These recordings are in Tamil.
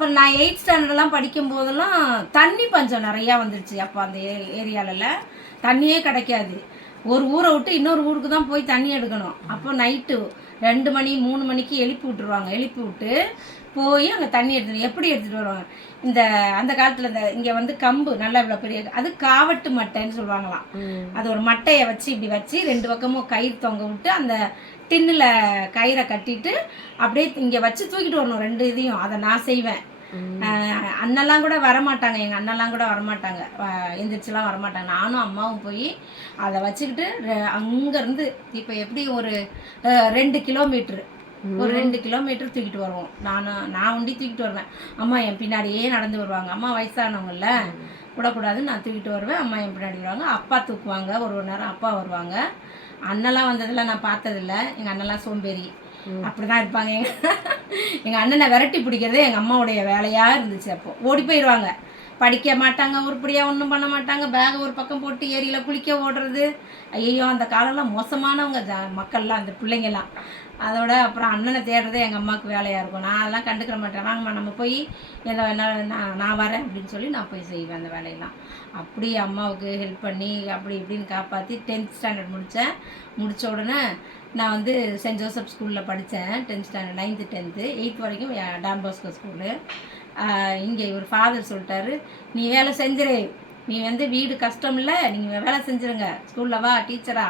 அப்புறம் நான் எயிட் ஸ்டாண்டர்ட்லாம் படிக்கும் போதெல்லாம் தண்ணி பஞ்சம் நிறையா வந்துருச்சு. அப்போ அந்த ஏ ஏரியாலல தண்ணியே கிடைக்காது. ஒரு ஊரை விட்டு இன்னொரு ஊருக்கு தான் போய் தண்ணி எடுக்கணும். அப்போ நைட்டு ரெண்டு மணி மூணு மணிக்கு எழுப்பி விட்டுருவாங்க. எழுப்பி விட்டு போய் அங்கே தண்ணி எடுத்துட்டு எப்படி எடுத்துகிட்டு வருவாங்க? இந்த அந்த காலத்தில் இந்த இங்கே வந்து கம்பு நல்லா இவ்வளோ பெரிய அது காவட்டு மட்டைன்னு சொல்லுவாங்களாம். அது ஒரு மட்டையை வச்சு இப்படி வச்சு ரெண்டு பக்கமும் கயிறு தொங்க விட்டு அந்த டின்னில் கயிறை கட்டிட்டு அப்படியே இங்கே வச்சு தூக்கிட்டு வரணும். ரெண்டு இதையும். அதை நான் செய்வேன். அண்ணெல்லாம் கூட வரமாட்டாங்க. எங்கள் அண்ணெல்லாம் கூட வரமாட்டாங்க. எந்திரிச்சுலாம் வரமாட்டாங்க. நானும் அம்மாவும் போய் அதை வச்சுக்கிட்டு அங்கேருந்து இப்போ எப்படி ஒரு ரெண்டு கிலோமீட்ரு. ஒரு ரெண்டு கிலோமீட்டர் தூக்கிட்டு வருவோம். நானும் நான் உண்டி தூக்கிட்டு வருவேன். அம்மா என் பின்னாடியே நடந்து வருவாங்க. அம்மா வயசானவங்கல்ல விடக்கூடாதுன்னு நான் தூக்கிட்டு வருவேன். அம்மா என் பின்னாடி வருவாங்க. அப்பா தூக்குவாங்க. ஒரு ஒரு நேரம் அப்பா வருவாங்க. அண்ணெல்லாம் வந்ததெல்லாம் நான் பார்த்ததில்ல. எங்கள் அண்ணெல்லாம் சோம்பேறி. அப்படிதான் இருப்பாங்க. எங்க எங்க அண்ணனை விரட்டி பிடிக்கிறதே எங்க அம்மாவுடைய வேலையா இருந்துச்சு அப்போ. ஓடி போயிடுவாங்க படிக்க மாட்டாங்க உருப்படியா ஒன்றும் பண்ண மாட்டாங்க. பேகை ஒரு பக்கம் போட்டு ஏரியில குளிக்க ஓடுறது. ஐயோ அந்த காலம்லாம் மோசமானவங்க ஜா- மக்கள்லாம் அந்த பிள்ளைங்கெல்லாம் அதோட அப்புறம் அண்ணனை தேடுறதே எங்கள் அம்மாவுக்கு வேலையாக இருக்கும். நான் அதெல்லாம் கண்டுக்கிற மாட்டேன். வாங்கம்மா நம்ம போய் எதை வேணாலும் நான் நான் வரேன் அப்படின்னு சொல்லி நான் போய் செய்வேன் அந்த வேலையெல்லாம். அப்படி அம்மாவுக்கு ஹெல்ப் பண்ணி அப்படி இப்படின்னு காப்பாற்றி டென்த் ஸ்டாண்டர்ட் முடித்தேன் முடித்த உடனே நான் வந்து சென்ட் ஜோசப் ஸ்கூலில் படித்தேன் tenth standard ninth tenth eighth வரைக்கும் Don Bosco Don Bosco school இங்கே இவர் ஃபாதர் சொல்லிட்டாரு நீ வேலை செஞ்சிரு. நீ வந்து வீடு கஷ்டம் இல்லை நீங்கள் வேலை செஞ்சிருங்க ஸ்கூலில் வா டீச்சரா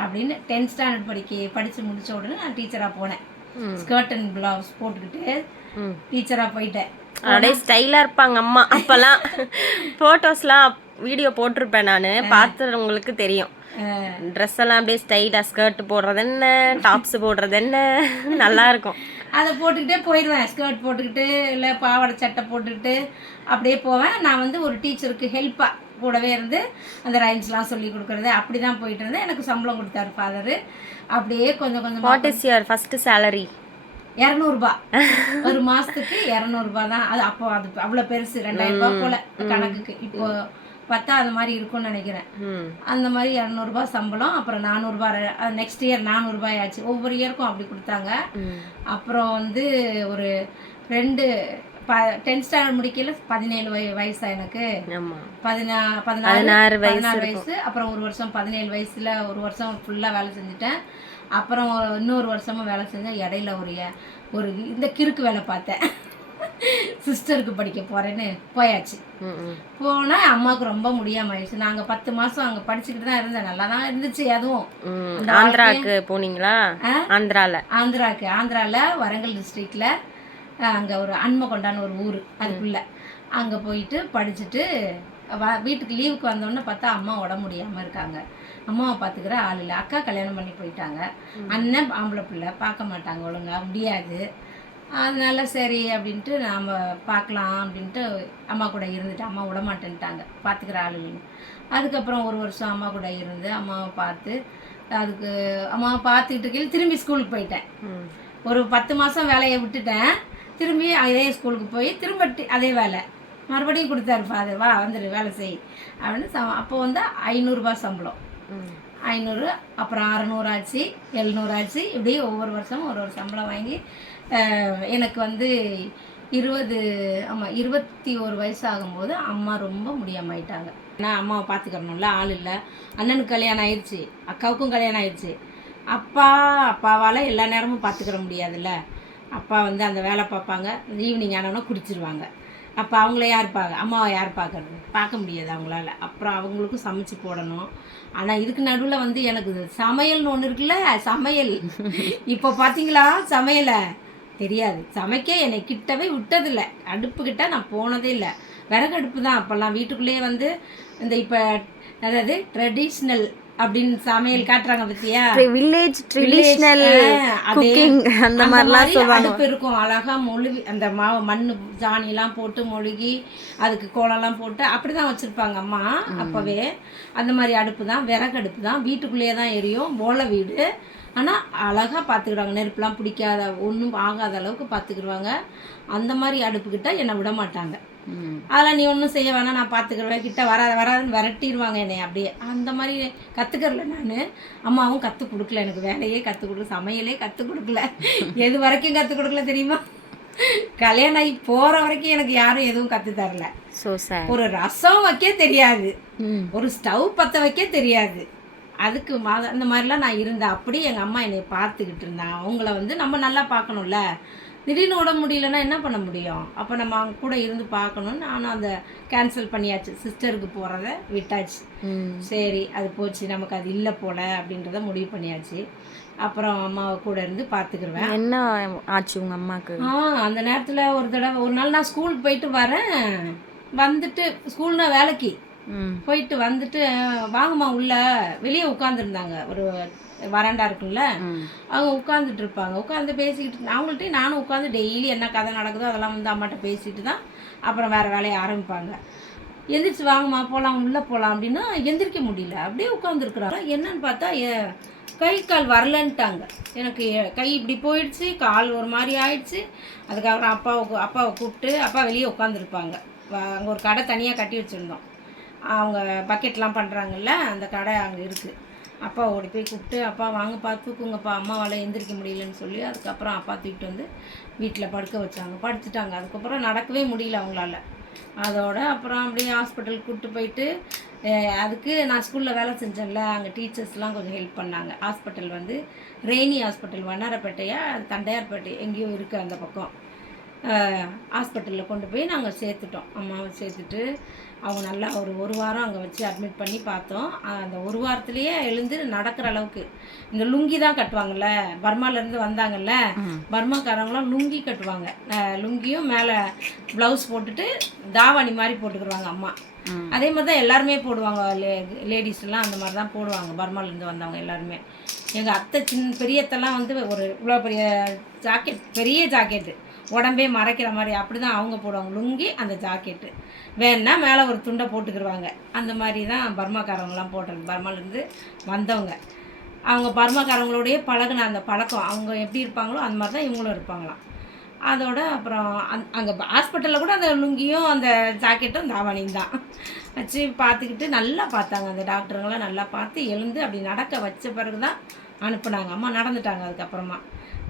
அப்படின்னு டென்த் ஸ்டாண்டர்ட் படிக்க படித்து முடிச்ச உடனே நான் டீச்சராக போனேன். ஸ்கர்ட் அண்ட் ப்ளவுஸ் போட்டுக்கிட்டு. டீச்சராக போயிட்டேன். அப்படியே ஸ்டைலா இருப்பாங்க அம்மா. அப்பெல்லாம் போட்டோஸ்லாம் வீடியோ போட்டிருப்பேன் நான். பார்த்தவங்களுக்கு தெரியும். ட்ரெஸ் எல்லாம் அப்படியே ஸ்டைலா ஸ்கர்ட் போடுறது என்ன டாப்ஸ் போடுறது என்ன நல்லா இருக்கும். அதை போட்டுக்கிட்டே போயிடுவேன். ஸ்கர்ட் போட்டுக்கிட்டு இல்லை பாவாடை சட்டை போட்டுக்கிட்டு அப்படியே போவேன். நான் வந்து ஒரு டீச்சருக்கு ஹெல்ப்பாக கூடவே இருந்து அந்த ரைம்ஸ்லாம் சொல்லி கொடுக்குறது. அப்படி தான் போயிட்டு இருந்தேன். எனக்கு சம்பளம் கொடுத்தாரு ஃபாதரு அப்படியே கொஞ்சம் கொஞ்சமாக what is your first salary இரநூறுபா. ஒரு மாசத்துக்கு இரநூறுபா தான். அது அப்போ அது அவ்வளோ பெருசு. ரெண்டாயிரம் ரூபாய் போல கணக்குக்கு. இப்போ பார்த்தா அது மாதிரி இருக்கும்னு நினைக்கிறேன். அந்த மாதிரி இரநூறுபா சம்பளம் அப்புறம் நானூறுபா நெக்ஸ்ட் இயர் நானூறுபாய் ஆச்சு. ஒவ்வொரு இயருக்கும் அப்படி கொடுத்தாங்க. அப்புறம் வந்து ஒரு ரெண்டு ப டென்த் ஸ்டாண்டர்ட் முடிக்கல பதினேழு வய வயசா எனக்கு. பதினா பதினாறு பதினாறு வயசு அப்புறம் ஒரு வருஷம் பதினேழு வயசுல ஒரு வருஷம் ஃபுல்லாக வேலை செஞ்சுட்டேன். அப்புறம் இன்னொரு வருஷமும் வேலை செஞ்சேன். இடையில ஒரு ஒரு இந்த கிறுக்கு வேலை பார்த்தேன். சிஸ்டருக்கு படிக்க போறேன்னு போயாச்சு. போனால் அம்மாவுக்கு ரொம்ப முடியாம ஆயிடுச்சு. நாங்கள் பத்து மாதம் அங்கே படிச்சுக்கிட்டு தான் இருந்தேன். நல்லா தான் இருந்துச்சு அதுவும். ஆந்திராக்கு போனீங்களா? ஆந்திரால. ஆந்திராக்கு. ஆந்திராவில் வரங்கல் டிஸ்ட்ரிக்டில் அங்கே ஒரு அன்மகொண்டான்னு ஒரு ஊர் அதுக்குள்ள. அங்கே போயிட்டு படிச்சுட்டு வீட்டுக்கு லீவுக்கு வந்தோடனே பார்த்தா அம்மா உடம்பு முடியாமல் இருக்காங்க. அம்மாவை பார்த்துக்கிற ஆள் இல்லை. அக்கா கல்யாணம் பண்ணி போயிட்டாங்க. அண்ணன் ஆம்பளை பிள்ளை பார்க்க மாட்டாங்க ஒழுங்கா. முடியாது. அதனால சரி அப்படின்ட்டு நாம் பார்க்கலாம் அப்படின்ட்டு அம்மா கூட இருந்துட்டு அம்மா விட மாட்டேன்ட்டாங்க. பார்த்துக்கிற ஆள் இல்லைன்னு. அதுக்கப்புறம் ஒரு வருஷம் அம்மா கூட இருந்து அம்மாவை பார்த்து அதுக்கு அம்மாவை பார்த்துக்கிட்டு திரும்பி ஸ்கூலுக்கு போயிட்டேன். ஒரு பத்து மாதம் வேலையை விட்டுட்டேன். திரும்பி அதே ஸ்கூலுக்கு போய் திரும்ப அதே வேலை. மறுபடியும் கொடுத்தாரு ஃபாதர் வா வந்துடு வேலை செய். அப்படின்னு ச- அப்போ வந்து ஐநூறுரூபா சம்பளம். ஐநூறு அப்புறம் அறநூறு ஆச்சு எழுநூறு ஆச்சு. இப்படி ஒவ்வொரு வருஷமும் ஒரு ஒரு சம்பளம் வாங்கி எனக்கு வந்து இருபது ஆமாம் இருபத்தி ஒரு வயசு ஆகும்போது அம்மா ரொம்ப முடியாம ஆயிட்டாங்க நான் அம்மாவை பார்த்துக்கணும்ல ஆள் இல்லை. அண்ணனுக்கு கல்யாணம் ஆயிடுச்சு அக்காவுக்கும் கல்யாணம் ஆயிடுச்சு. அப்பா அப்பாவால் எல்லா நேரமும் பார்த்துக்கிற முடியாதுல்ல. அப்பா வந்து அந்த வேலை பார்ப்பாங்க ஈவினிங் ஆனவொன்னே குடிச்சிருவாங்க. அப்போ அவங்கள யார் பார்க்க அம்மாவை யார் பார்க்கறது? பார்க்க முடியாது அவங்களால. அப்புறம் அவங்களுக்கும் சமைச்சு போடணும். ஆனால் இதுக்கு நடுவில் வந்து எனக்கு சமையல்னு ஒன்று இருக்குல்ல சமையல். இப்போ பார்த்தீங்களா சமையலை? தெரியாது. சமைக்க என்னை கிட்டவே விட்டதில்லை. அடுப்பு கிட்ட நான் போனதே இல்லை. விறகு அடுப்பு தான் அப்போல்லாம். வீட்டுக்குள்ளேயே வந்து இந்த இப்போ அதாவது ட்ரெடிஷ்னல் அப்படின்னு சமையல் காட்டுறாங்க பத்தியா? வில்லேஜ் ட்ரெடிஷ்னல் குக்கிங் அந்த மாதிரிலாம் சொல்லுவாங்க. அடுப்பு இருக்கும். அழகா மொழுகி அந்த மாவு மண்ணு ஜானிலாம் போட்டு மொழுகி அதுக்கு கோலம்லாம் போட்டு அப்படிதான் வச்சிருப்பாங்க அம்மா. அப்பவே அந்த மாதிரி அடுப்பு தான் விறகு அடுப்பு தான். வீட்டுக்குள்ளேயே தான் எரியும். ஓலை வீடு. ஆனால் அழகா பார்த்துக்கிடுவாங்க நெருப்புலாம் பிடிக்காத ஒன்றும் ஆகாத அளவுக்கு பார்த்துக்கிடுவாங்க அந்த மாதிரி அடுப்புக்கிட்ட என்னை விட மாட்டாங்க. அதெல்லாம் நீ ஒன்றும் செய்ய வேணாம் நான் பார்த்துக்கிறேன் கிட்ட வராத வராதுன்னு விரட்டிடுவாங்க என்னை அப்படியே. அந்த மாதிரி கற்றுக்கறல நான். அம்மாவும் கற்றுக் கொடுக்கல எனக்கு. வேலையே கற்றுக் கொடுக்கல. சமையலே கற்றுக் கொடுக்கல. எது வரைக்கும் கற்றுக் கொடுக்கல தெரியுமா? கல்யாணம் ஆகி போகிற வரைக்கும் எனக்கு யாரும் எதுவும் கற்று தரல. ஒரு ரசம் வைக்க தெரியாது. ஒரு ஸ்டவ் பற்ற வைக்க தெரியாது. அதுக்கு மாத அந்த மாதிரிலாம் நான் இருந்தேன் அப்படி எங்கள் அம்மா என்னை பார்த்துக்கிட்டு இருந்தாங்க அவங்கள வந்து நம்ம நல்லா பார்க்கணும்ல. திடீர்னு உட முடியலன்னா என்ன பண்ண முடியும்? அப்போ நம்ம அவங்க கூட இருந்து பார்க்கணும்னு நானும் அந்த கேன்சல் பண்ணியாச்சு. சிஸ்டருக்கு போகிறத விட்டாச்சு. சரி அது போச்சு. நமக்கு அது இல்லை போல அப்படின்றத முடிவு பண்ணியாச்சு. அப்புறம் அம்மாவை கூட இருந்து பார்த்துக்கிருவேன். என்ன ஆச்சு உங்க அம்மாக்கு? ஆ அந்த நேரத்தில் ஒரு தடவை ஒரு நாள் நான் ஸ்கூலுக்கு போயிட்டு வரேன். வந்துட்டு ஸ்கூல்னா வேலைக்கு. போயிட்டு வந்துட்டு வாங்கம்மா உள்ள வெளியே உட்காந்துருந்தாங்க ஒரு வராண்டா இருக்குல்ல அவங்க உட்காந்துட்டு இருப்பாங்க. உட்காந்து பேசிக்கிட்டு அவங்கள்ட்டையும் நானும் உட்காந்து டெய்லி என்ன கதை நடக்குதோ அதெல்லாம் வந்து அம்மாட்ட பேசிட்டு தான் அப்புறம் வேறு வேலையை ஆரம்பிப்பாங்க. எந்திரிச்சு வாங்கம்மா போகலாம் உள்ளே போகலாம் அப்படின்னா எந்திரிக்க முடியல. அப்படியே உட்காந்துருக்குறாங்க என்னன்னு பார்த்தா கை கால் வரலன்ட்டாங்க. எனக்கு கை இப்படி போயிடுச்சு கால் ஒரு மாதிரி ஆயிடுச்சு. அதுக்கப்புறம் அப்பாவை கூ- அப்பாவை கூப்பிட்டு அப்பா வெளியே உட்காந்துருப்பாங்க அங்கே ஒரு கடை தனியாக கட்டி வச்சுருந்தோம். அவங்க பக்கெட்லாம் பண்ணுறாங்கல்ல அந்த கடை அங்கே இருக்குது அப்பா ஓடி போய் கூப்பிட்டு அப்பா வாங்கப்பா தூக்குங்கப்பா அம்மாவால் எந்திரிக்க முடியலன்னு சொல்லி அதுக்கப்புறம் அப்பா தூக்கிட்டு வந்து வீட்டில் படுக்க வச்சாங்க. படுத்துட்டாங்க. அதுக்கப்புறம் நடக்கவே முடியல அவங்களால. அதோட அப்புறம் அப்படியே ஹாஸ்பிட்டல் கூப்பிட்டு போயிட்டு அதுக்கு நான் ஸ்கூலில் வேலை செஞ்சேன்ல அங்கே டீச்சர்ஸ்லாம் கொஞ்சம் ஹெல்ப் பண்ணாங்க. ஹாஸ்பிட்டல் வந்து ரெய்னி ஹாஸ்பிட்டல் வண்ணாரப்பேட்டையா தண்டையார்பேட்டை எங்கேயோ இருக்குது அந்த பக்கம். ஹாஸ்பிட்டலில் கொண்டு போய் நாங்கள் சேர்த்துட்டோம். அம்மாவை சேர்த்துட்டு அவங்க நல்லா ஒரு ஒரு வாரம் அங்கே வச்சு அட்மிட் பண்ணி பார்த்தோம். அந்த ஒரு வாரத்துலேயே எழுந்து நடக்கிற அளவுக்கு. இந்த லுங்கி தான் கட்டுவாங்கல்ல? பர்மாலேருந்து வந்தாங்கல்ல. பர்மாக்காரங்களாம் லுங்கி கட்டுவாங்க. லுங்கியும் மேலே ப்ளவுஸ் போட்டுட்டு தாவாணி மாதிரி போட்டுக்கிடுவாங்க அம்மா. அதே மாதிரி தான் எல்லாருமே போடுவாங்க. லே லேடிஸ் எல்லாம் அந்த மாதிரி தான் போடுவாங்க. பர்மாலேருந்து வந்தவங்க எல்லாருமே. எங்கள் அத்தை சின்ன பெரியத்தெல்லாம் வந்து ஒரு இவ்வளோ பெரிய ஜாக்கெட் பெரிய ஜாக்கெட்டு உடம்பே மறைக்கிற மாதிரி அப்படி தான் அவங்க போடுவாங்க. லுங்கி அந்த ஜாக்கெட்டு வேணா மேலே ஒரு துண்டை போட்டுக்கிடுவாங்க அந்த மாதிரி தான் பர்மாக்காரவங்களாம் போடுறது. பர்மாலேருந்து வந்தவங்க. அவங்க பர்மாக்காரங்களோடயே பழகின அந்த பழக்கம் அவங்க எப்படி இருப்பாங்களோ அந்த மாதிரி தான் இவங்களும் இருப்பாங்களாம். அதோட அப்புறம் அந் அங்கே ஹாஸ்பிட்டலில் கூட அந்த லுங்கியும் அந்த ஜாக்கெட்டும் தாவணியும் தான். வச்சு பார்த்துக்கிட்டு நல்லா பார்த்தாங்க. அந்த டாக்டருங்களாம் நல்லா பார்த்து எழுந்து அப்படி நடக்க வச்ச பிறகு தான் அனுப்புனாங்க. அம்மா நடந்துட்டாங்க அதுக்கப்புறமா.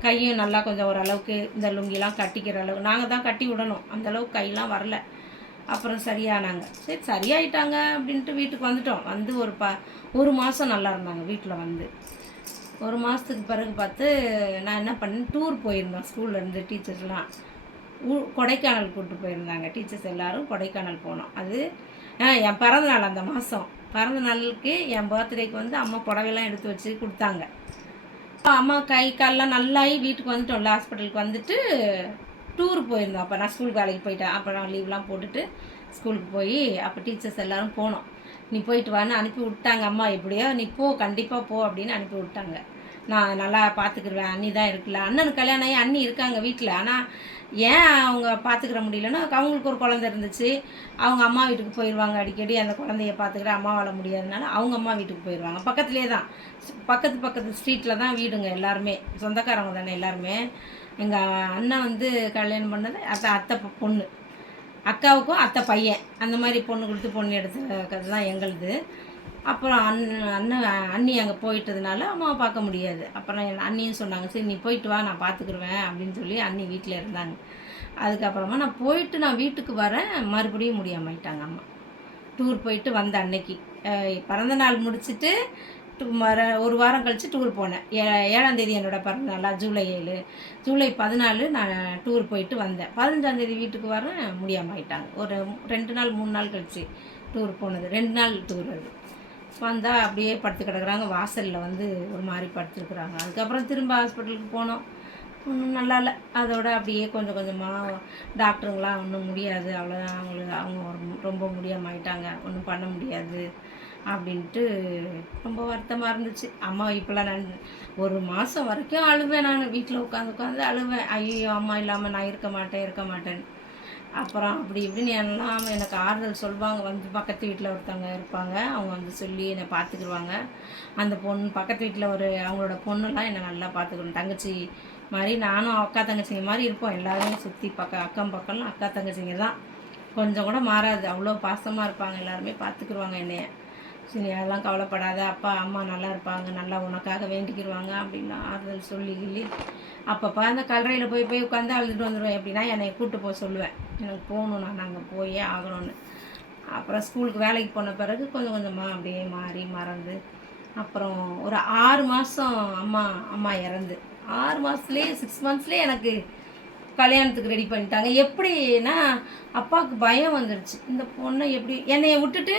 கையும் நல்லா கொஞ்சம் ஓரளவுக்கு இந்த லுங்கிலாம் கட்டிக்கிற அளவுக்கு நாங்கள் தான் கட்டி விடணும். அந்த அளவுக்கு கையெல்லாம் வரல. அப்புறம் சரியானாங்க. சரி சரியாயிட்டாங்க அப்படின்ட்டு வீட்டுக்கு வந்துட்டோம். வந்து ஒரு ப ஒரு மாதம் நல்லா இருந்தாங்க வீட்டில் வந்து. ஒரு மாதத்துக்கு பிறகு பார்த்து நான் என்ன பண்ணேன் டூர் போயிருந்தோம் ஸ்கூல்லேருந்து டீச்சர்ஸ்லாம். ஊ கொடைக்கானல் கூப்பிட்டு போயிருந்தாங்க. டீச்சர்ஸ் எல்லோரும் கொடைக்கானல் போனோம். அது என் பிறந்தநாள் அந்த மாதம் பிறந்த நாளுக்கு என் பர்த்டேக்கு வந்து அம்மா புடவைலாம் எடுத்து வச்சு கொடுத்தாங்க. அம்மா கை கால்லாம் நல்லாயி வீட்டுக்கு வந்துட்டோம்ல ஹாஸ்பிட்டலுக்கு வந்துட்டு டூர் போயிருந்தோம். அப்போ நான் ஸ்கூல் வேலைக்கு போயிட்டேன். அப்போ நான் லீவ்லாம் போட்டுட்டு ஸ்கூலுக்கு போய் அப்போ டீச்சர்ஸ் எல்லாரும் போனோம். நீ போயிட்டு வான்னு அனுப்பி விட்டாங்க. அம்மா எப்படியோ நீ போ கண்டிப்பாக போ அப்படின்னு அனுப்பி விட்டாங்க. நான் நல்லா பார்த்துக்குருவேன் அண்ணி தான் இருக்குல்ல அண்ணனுக்கு கல்யாணம் ஆகி அண்ணி இருக்காங்க வீட்டில் ஆனால் ஏன் அவங்க பார்த்துக்கிற முடியலன்னா அவங்களுக்கு ஒரு குழந்தை இருந்துச்சு. அவங்க அம்மா வீட்டுக்கு போயிடுவாங்க அடிக்கடி. அந்த குழந்தைய பார்த்துக்கிற அம்மாவால் முடியாதனால அவங்க அம்மா வீட்டுக்கு போயிடுவாங்க பக்கத்துலேயே தான். பக்கத்து பக்கத்து ஸ்ட்ரீட்டில் தான் வீடுங்க எல்லாருமே. சொந்தக்காரங்க தானே எல்லாருமே. எங்கள் அண்ணன் வந்து கல்யாணம் பண்ணது அத்தை அத்தை பொண்ணு. அக்காவுக்கும் அத்தை பையன். அந்த மாதிரி பொண்ணு கொடுத்து பொண்ணு எடுத்தது தான் எங்களுது. அப்புறம் அண் அண்ணன் அண்ணி அங்கே போயிட்டதுனால அம்மாவை பார்க்க முடியாது. அப்புறம் என் அண்ணியும் சொன்னாங்க சரி நீ போயிட்டு வா நான் பார்த்துக்குருவேன் அப்படின்னு சொல்லி அண்ணி வீட்டில் இருந்தாங்க. அதுக்கப்புறமா நான் போயிட்டு நான் வீட்டுக்கு வரேன் மறுபடியும் முடியாமட்டாங்க அம்மா. டூர் போயிட்டு வந்த அன்னைக்கு. பிறந்த நாள் முடிச்சுட்டு வர மர ஒரு வாரம் கழித்து டூர் போனேன். ஏ ஏழாந்தேதி என்னோடய என்னோட பிறந்த நாளா ஜூலை ஏழு. ஜூலை பதினாலு நான் டூர் போயிட்டு வந்தேன். பதினஞ்சாந்தேதி வீட்டுக்கு வரேன் முடியாமல் ஆயிட்டாங்க ஒரு ரெண்டு நாள் மூணு நாள் கழிச்சு டூர் போனது. ரெண்டு நாள் டூர் அது. வந்தால் அப்படியே படுத்து கிடக்குறாங்க. வாசலில் வந்து ஒரு மாதிரி படுத்துருக்குறாங்க. அதுக்கப்புறம் திரும்ப ஹாஸ்பிட்டலுக்கு போனோம். ஒன்றும் நல்லா இல்லை. அதோட அப்படியே கொஞ்சம் கொஞ்சமாக டாக்டருங்களாம் ஒன்றும் முடியாது. அவ்வளோதான் அவங்களுக்கு அவங்க ரொம்ப முடியாமல் ஆயிட்டாங்க ஒன்றும் பண்ண முடியாது அப்படின்ட்டு ரொம்ப வருத்தமாக இருந்துச்சு. அம்மா இப்போலாம் நான் ஒரு மாதம் வரைக்கும் அழுவேன் நான். வீட்டில் உட்காந்து உட்காந்து அழுவேன். ஐயோ அம்மா இல்லாமல் நான் இருக்க மாட்டேன் இருக்க மாட்டேன்னு. அப்புறம் அப்படி இப்படின்னு எல்லாம் எனக்கு ஆறுதல் சொல்லுவாங்க. வந்து பக்கத்து வீட்டில் ஒருத்தவங்க இருப்பாங்க. அவங்க வந்து சொல்லி என்னை பார்த்துக்குருவாங்க அந்த பொண்ணு பக்கத்து வீட்டில் ஒரு அவங்களோட பொண்ணுலாம் என்னை நல்லா பார்த்துக்கணும் தங்கச்சி மாதிரி நானும் அக்கா தங்கச்சிங்க மாதிரி இருப்போம். எல்லாருமே சுற்றி பக்கம் அக்கம் பக்கம்லாம் அக்கா தங்கச்சிங்க தான். கொஞ்சம் கூட மாறாது. அவ்வளோ பாசமாக இருப்பாங்க. எல்லாருமே பார்த்துக்குருவாங்க என்னைய. சரி அதெல்லாம் கவலைப்படாத. அப்பா அம்மா நல்லா இருப்பாங்க. நல்லா உனக்காக வேண்டிக்கிடுவாங்க அப்படின்னு ஆறுதல் சொல்லி கிள்ளி அப்பப்போ அந்த கல்லறையில் போய் போய் உட்காந்து அழுதுட்டு வந்துடுவேன் எப்படின்னா என்னை கூப்பிட்டு போக சொல்லுவேன். எனக்கு போகணும் நான் அங்கே போயே ஆகணும்னு. அப்புறம் ஸ்கூலுக்கு வேலைக்கு போன பிறகு கொஞ்சம் கொஞ்சமாக அப்படியே மாறி மறந்து அப்புறம் ஒரு ஆறு மாதம் அம்மா அம்மா இறந்து. ஆறு மாதத்துலேயே சிக்ஸ் மந்த்ஸ்லேயே எனக்கு கல்யாணத்துக்கு ரெடி பண்ணிட்டாங்க. எப்படின்னா அப்பாவுக்கு பயம் வந்துடுச்சு இந்த பொண்ணை எப்படி என்னைய விட்டுட்டு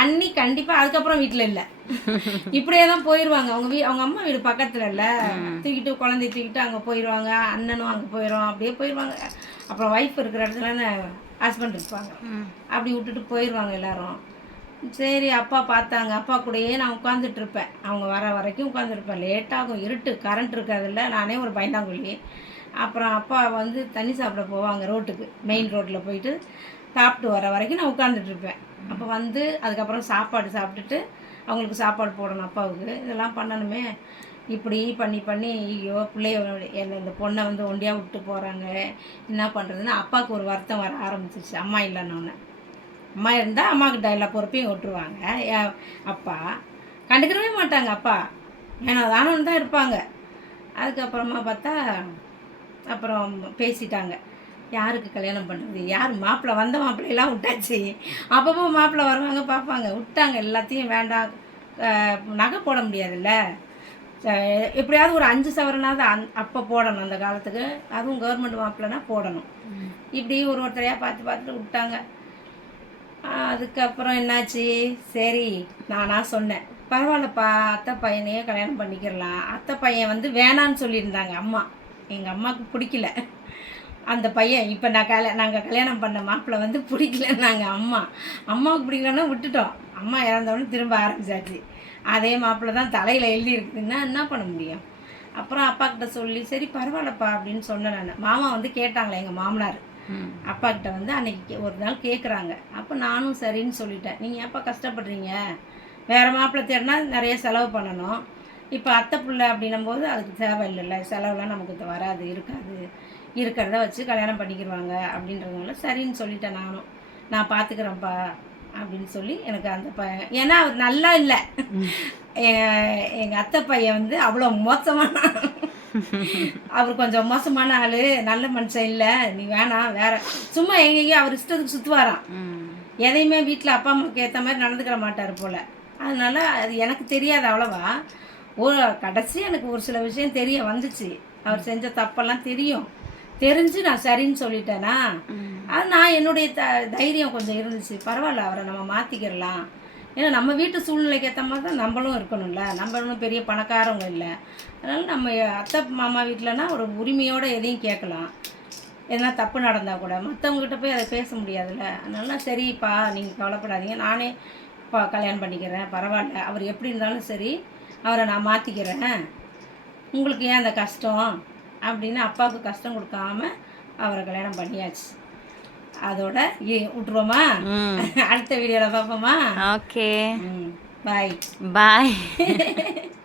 அண்ணி கண்டிப்பாக அதுக்கப்புறம் வீட்டில் இல்லை. இப்படியே தான் போயிடுவாங்க அவங்க வீ அவங்க அம்மா வீடு பக்கத்தில் இல்லை. தூக்கிட்டு குழந்தைய தூக்கிட்டு அங்கே போயிடுவாங்க அண்ணனும் அங்கே போயிடும் அப்படியே போயிடுவாங்க அப்புறம் ஒய்ஃப் இருக்கிற இடத்துல ஹஸ்பண்ட் இருப்பாங்க. அப்படி விட்டுட்டு போயிடுவாங்க எல்லாரும். சரி அப்பா பார்த்தாங்க. அப்பா கூடயே நான் உட்காந்துட்டு இருப்பேன். அவங்க வர வரைக்கும் உட்காந்துருப்பேன் லேட்டாகும் இருட்டு கரண்ட் இருக்காதுல்ல நானே ஒரு பயந்தாங்குள்ளி அப்புறம் அப்பா வந்து தண்ணி சாப்பிட போவாங்க ரோட்டுக்கு. மெயின் ரோட்டில் போயிட்டு சாப்பிட்டு வர வரைக்கும் நான் உட்காந்துட்டு இருப்பேன். அப்போ வந்து அதுக்கப்புறம் சாப்பாடு சாப்பிட்டுட்டு அவங்களுக்கு சாப்பாடு போடணும் அப்பாவுக்கு. இதெல்லாம் பண்ணணுமே. இப்படி பண்ணி பண்ணி ஐயோ பிள்ளைய என்ன இந்த பொண்ணை வந்து ஒண்டியாக விட்டு போகிறாங்க என்ன பண்ணுறதுன்னு அப்பாவுக்கு ஒரு வருத்தம் வர ஆரம்பிச்சிச்சு அம்மா இல்லைன்னொன்னே அம்மா இருந்தால் அம்மாக்கிட்ட எல்லா பொறுப்பையும் விட்டுருவாங்க அப்பா கண்டுக்கிறவே மாட்டாங்க அப்பா. ஏன்னா தானு தான் இருப்பாங்க. அதுக்கப்புறமா பார்த்தா அப்புறம் பேசிட்டாங்க. யாருக்கு கல்யாணம் பண்ணுறது யார் மாப்பிள்ளை வந்த மாப்பிள்ளையெல்லாம் விட்டாச்சு. அப்பப்போ மாப்பிள்ளை வருவாங்க பார்ப்பாங்க. விட்டாங்க எல்லாத்தையும் வேண்டாம். நகை போட முடியாதுல்ல. எப்படியாவது ஒரு அஞ்சு சவரனாவது அந் அப்போ போடணும் அந்த காலத்துக்கு. அதுவும் கவர்மெண்ட் மாப்பிள்ளைனா போடணும். இப்படி ஒரு ஒருத்தரையாக பார்த்து பார்த்துட்டு விட்டாங்க. அதுக்கப்புறம் என்னாச்சு? சரி நானாக சொன்னேன். பரவாயில்லப்பா அத்தை பையனையே கல்யாணம் பண்ணிக்கிறலாம். அத்தை பையன் வந்து வேணான்னு சொல்லியிருந்தாங்க அம்மா. எங்கள் அம்மாவுக்கு பிடிக்கல. அந்த பையன் இப்போ நான் கல்யா நாங்கள் கல்யாணம் பண்ண மாப்பிள்ளை வந்து பிடிக்கலன்னாங்க அம்மா. அம்மாவுக்கு பிடிக்கலன்னா விட்டுட்டோம். அம்மா இறந்தவொடனே திரும்ப ஆரம்பிச்சாச்சு. அதே மாப்பிள்ளை தான் தலையில் எழுதி இருக்குதுன்னா என்ன பண்ண முடியும்? அப்புறம் அப்பா கிட்ட சொல்லி சரி பரவாயில்லப்பா அப்படின்னு சொன்னேன் நான். மாமா வந்து கேட்டாங்களே எங்கள் மாமனார். அப்பா கிட்ட வந்து அன்னைக்கு ஒரு நாள் கேட்குறாங்க அப்போ நானும் சரின்னு சொல்லிட்டேன். நீங்கள் ஏன்ப்பா கஷ்டப்படுறீங்க? வேறு மாப்பிள்ளை தேடினா நிறைய செலவு பண்ணணும். இப்போ அத்தை பிள்ளை அப்படின்னும் போது அதுக்கு தேவை இல்லைல்ல செலவுலாம் நமக்கு வராது இருக்காது. இருக்கிறத வச்சு கல்யாணம் பண்ணிக்கிடுவாங்க அப்படின்றதுனால சரின்னு சொல்லிட்டேன் நானும். நான் பார்த்துக்கிறேன்ப்பா அப்படின்னு சொல்லி எனக்கு அந்த பையன் ஏன்னா அவர் நல்லா இல்லை. எங்கள் அத்தை பையன் வந்து அவ்வளோ மோசமான அவர் கொஞ்சம் மோசமான ஆள் நல்ல மனுஷன் இல்லை நீ வேணாம் வேற. சும்மா எங்கேயும் அவர் இஷ்டத்துக்கு சுற்றுவாராம் எதையுமே வீட்டில் அப்பா அம்மாவுக்கு ஏற்ற மாதிரி நடந்துக்கிற மாட்டார் போல். அதனால அது எனக்கு தெரியாது அவ்வளவா. ஒரு கடைசி எனக்கு ஒரு சில விஷயம் தெரிய வந்துச்சு. அவர் செஞ்ச தப்பெல்லாம் தெரியும். தெரிஞ்சு நான் சரின்னு சொல்லிட்டேனா? அது நான் என்னுடைய த தைரியம் கொஞ்சம் இருந்துச்சு. பரவாயில்ல அவரை நம்ம மாற்றிக்கிடலாம் ஏன்னா நம்ம வீட்டு சூழ்நிலைக்கு ஏற்ற மாதிரி தான் நம்மளும் இருக்கணும்ல. நம்ம ஒன்றும் பெரிய பணக்காரவங்க இல்லை. அதனால் நம்ம அத்தை மாமா வீட்டிலனா ஒரு உரிமையோடு எதையும் கேட்கலாம். எதனா தப்பு நடந்தால் கூட. மற்றவங்ககிட்ட போய் அதை பேச முடியாதுல்ல. அதனால சரிப்பா நீங்கள் கவலைப்படாதீங்க. நானே இப்போ கல்யாணம் பண்ணிக்கிறேன். பரவாயில்ல. அவர் எப்படி இருந்தாலும் சரி அவரை நான் மாற்றிக்கிறேன் உங்களுக்கு ஏன் அந்த கஷ்டம்? அப்படின்னு அப்பாவுக்கு கஷ்டம் கொடுக்காம அவரை கல்யாணம் பண்ணியாச்சு. அதோட விட்டுருவோமா? அடுத்த வீடியோவில் பார்ப்போமா? ஓகே. பாய் பாய்